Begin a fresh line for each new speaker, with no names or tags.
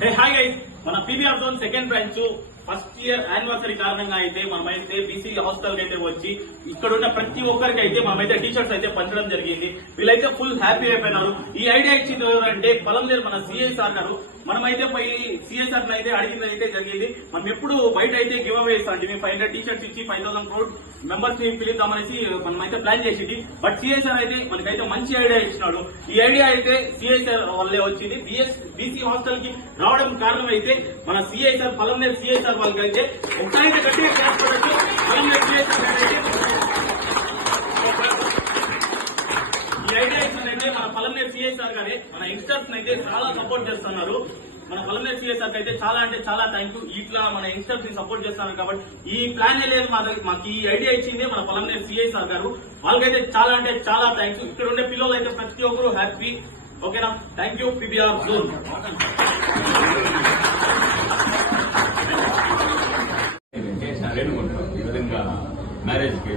హే hi guys మన PBR zone second branch first year anniversary కారణంగా అయితే మనమైతే బీసీ హాస్టల్ అయితే వచ్చి ఇక్కడ ఉన్న ప్రతి ఒక్కరికి అయితే మనమైతే టీషర్ట్స్ అయితే పంచడం జరిగింది. వీళ్ళైతే ఫుల్ హ్యాపీ అయిపోయినారు. ఈ ఐడియా ఇచ్చింది ఎవరంటే పొలందేరు మన సిఐ సార్ గారు. మనమైతే పోయి సిఐ సార్ అయితే అడిగింది అయితే జరిగింది. మనం ఎప్పుడు బయట అయితే గివ్ అవే ఇస్తాం. మేము ఫైవ్ హండ్రెడ్ టీచర్స్ ఇచ్చి ఫైవ్ థౌసండ్ క్రోడ్ మెంబర్స్ని పిలుద్దామనేసి మనం అయితే ప్లాన్ చేసింది బట్ సిఐ సార్ అయితే మనకైతే మంచి ఐడియా ఇచ్చినాడు. ఈ ఐడియా అయితే సిఐ సార్ వల్లే వచ్చింది. బిఎస్ బీసీ హాస్టల్కి రావడం కారణం అయితే మన సిఐ సార్ పొలంనేరు సిఐ సార్ వాళ్ళకి ఒకసారి గట్టిగా క్లాస్ మనం అయితే ఈ ఐడియా మన పలంనేరు సిఐ సార్ గారి మన యంగ్స్టర్స్ అయితే చాలా సపోర్ట్ చేస్తున్నారు. మన పలంనేరు సిఐ సార్ అయితే చాలా అంటే చాలా థ్యాంక్ యూ ఇట్లా మన యంగ్స్టర్స్ని సపోర్ట్ చేస్తున్నారు కాబట్టి ఈ ప్లాన్ లేదు మాకు. ఈ ఐడియా ఇచ్చింది మన పలంనేరు సిఐ సార్ గారు. వాళ్ళకైతే చాలా అంటే చాలా థ్యాంక్స్ ఇక్కడ ఉండే పిల్లలు అయితే ప్రతి ఒక్కరు హ్యాపీ ఓకేనా థ్యాంక్ యూ పిబిఆర్
రేణుకుంటాం ఈ విధంగా మ్యారేజ్కి